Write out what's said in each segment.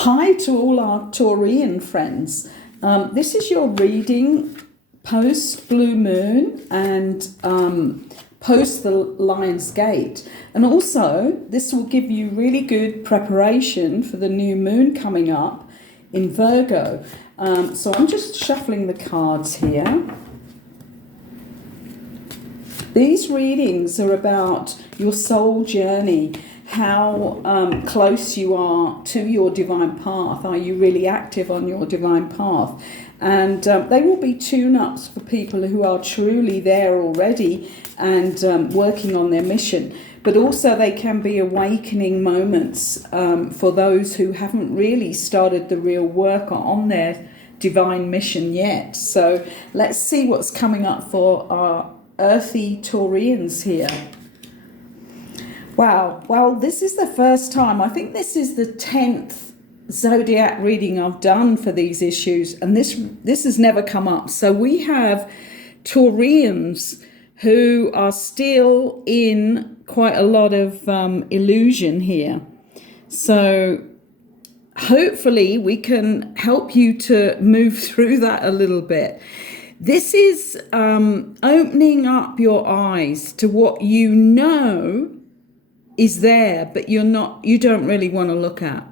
Hi to all our Taurian friends. This is your reading post Blue Moon and post the Lion's Gate. And also, this will give you really good preparation for the new moon coming up in Virgo. So I'm just shuffling the cards here. These readings are about your soul journey, how close you are to your divine path. Are you really active on your divine path? And they will be tune-ups for people who are truly there already and working on their mission. But also they can be awakening moments for those who haven't really started the real work on their divine mission yet. So let's see what's coming up for our earthy Taurians here. Wow, well, this is the first time. I think this is the 10th zodiac reading I've done for these issues, and this has never come up. So we have Taurians who are still in quite a lot of illusion here. So hopefully we can help you to move through that a little bit. This is opening up your eyes to what you know is there, but you don't really want to look at.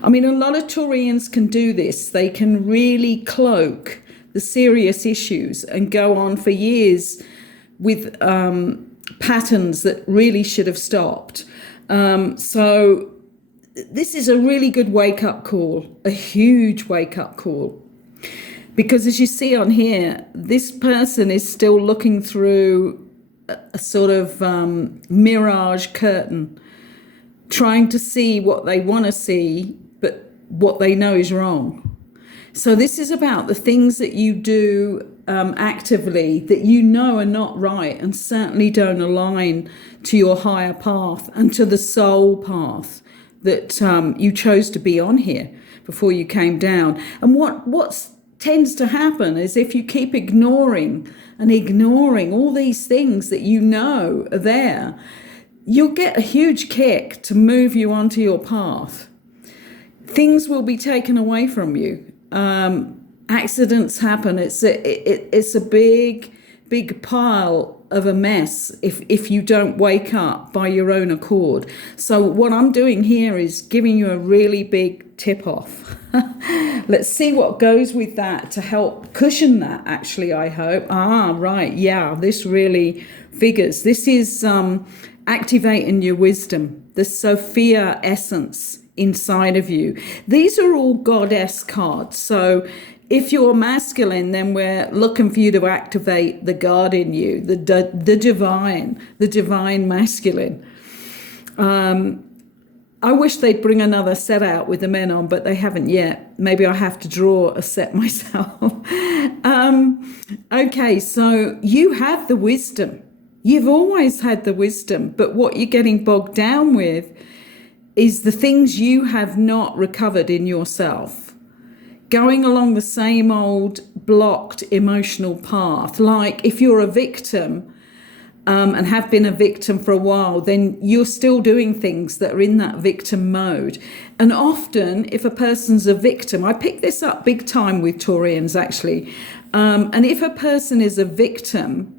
I mean, a lot of Taurians can do this. They can really cloak the serious issues and go on for years with patterns that really should have stopped. So this is a really good wake-up call, a huge wake-up call. Because as you see on here, this person is still looking through a sort of mirage curtain, trying to see what they want to see, but what they know is wrong. So this is about the things that you do actively that you know are not right and certainly don't align to your higher path and to the soul path that you chose to be on here before you came down. And what tends to happen is if you keep ignoring all these things that you know are there, you'll get a huge kick to move you onto your path. Things will be taken away from you. Accidents happen. It's a big pile of a mess if you don't wake up by your own accord. So what I'm doing here is giving you a really big tip off. Let's see what goes with that to help cushion that, actually, I hope. Right, yeah, this really figures. This is activating your wisdom, the Sophia essence inside of you. These are all goddess cards. So if you're masculine, then we're looking for you to activate the God in you, the divine masculine. I wish they'd bring another set out with the men on, but they haven't yet. Maybe I have to draw a set myself. Okay, so you have the wisdom. You've always had the wisdom, but what you're getting bogged down with is the things you have not recovered in yourself. Going along the same old blocked emotional path. Like if you're a victim, and have been a victim for a while, then you're still doing things that are in that victim mode. And often, if a person's a victim, I pick this up big time with Taurians, actually. And if a person is a victim,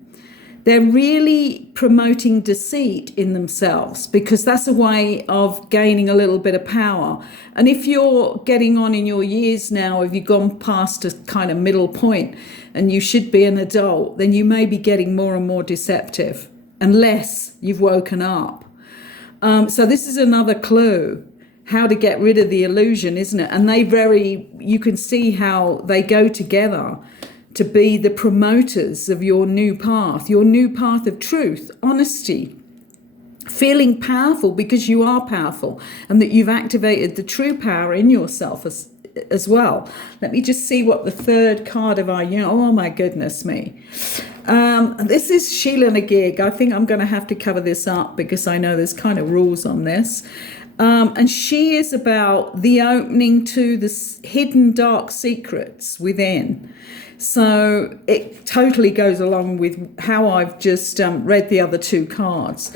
they're really promoting deceit in themselves because that's a way of gaining a little bit of power. And if you're getting on in your years now, if you've gone past a kind of middle point and you should be an adult, then you may be getting more and more deceptive unless you've woken up. So this is another clue, how to get rid of the illusion, isn't it? And you can see how they go together to be the promoters of your new path of truth, honesty, feeling powerful because you are powerful and that you've activated the true power in yourself as well. Let me just see what the third card of our, oh my goodness me. This is Sheila Nagig. I think I'm going to have to cover this up because I know there's kind of rules on this. And she is about the opening to the hidden dark secrets within. So it totally goes along with how I've just read the other two cards.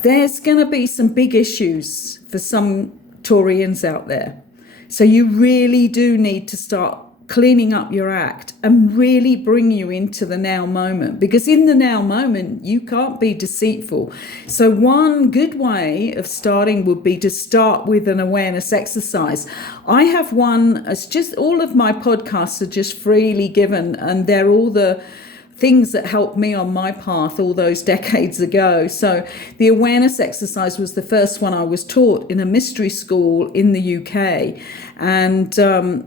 There's going to be some big issues for some Taurians out there. So you really do need to start cleaning up your act and really bring you into the now moment, because in the now moment you can't be deceitful. So one good way of starting would be to start with an awareness exercise. I have one, it's just, all of my podcasts are just freely given, and they're all the things that helped me on my path all those decades ago. So the awareness exercise was the first one I was taught in a mystery school in the UK. And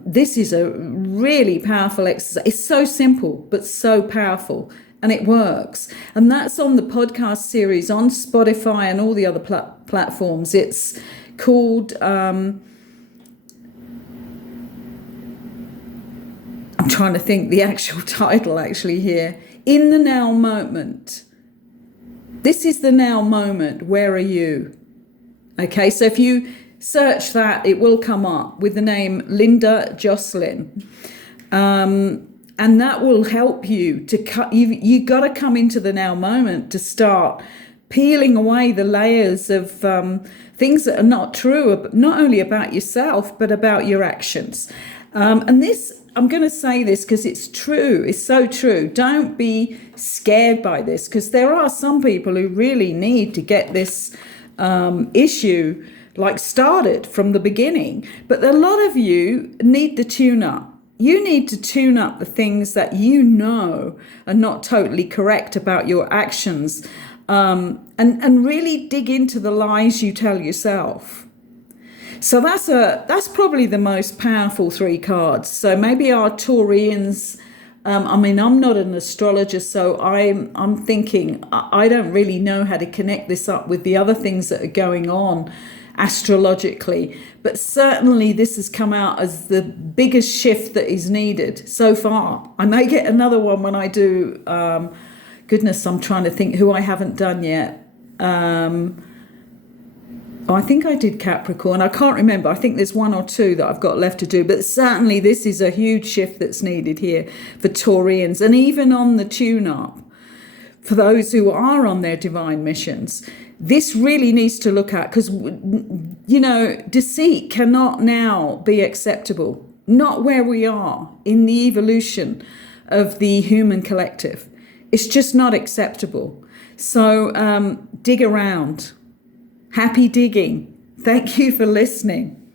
this is a really powerful exercise. It's so simple, but so powerful, and it works. And that's on the podcast series on Spotify and all the other platforms. It's called... I'm trying to think the actual title actually here. In the now moment. This is the now moment. Where are you? Okay, so if you search that, it will come up with the name Linda Jocelyn. And that will help you to cut. You got to come into the now moment to start peeling away the layers of things that are not true, not only about yourself, but about your actions. And this, I'm going to say this because it's true. It's so true. Don't be scared by this, because there are some people who really need to get this issue like started from the beginning. But a lot of you need the tune up. You need to tune up the things that you know are not totally correct about your actions, and really dig into the lies you tell yourself. So that's probably the most powerful 3 cards. So maybe our Taurians, I'm not an astrologer, so I'm thinking I don't really know how to connect this up with the other things that are going on astrologically. But certainly this has come out as the biggest shift that is needed so far. I may get another one when I do, goodness, I'm trying to think who I haven't done yet. I think I did Capricorn. I can't remember. I think there's 1 or 2 that I've got left to do. But certainly this is a huge shift that's needed here for Taurians. And even on the tune-up, for those who are on their divine missions, this really needs to look at, because, deceit cannot now be acceptable. Not where we are in the evolution of the human collective. It's just not acceptable. So dig around. Happy digging. Thank you for listening.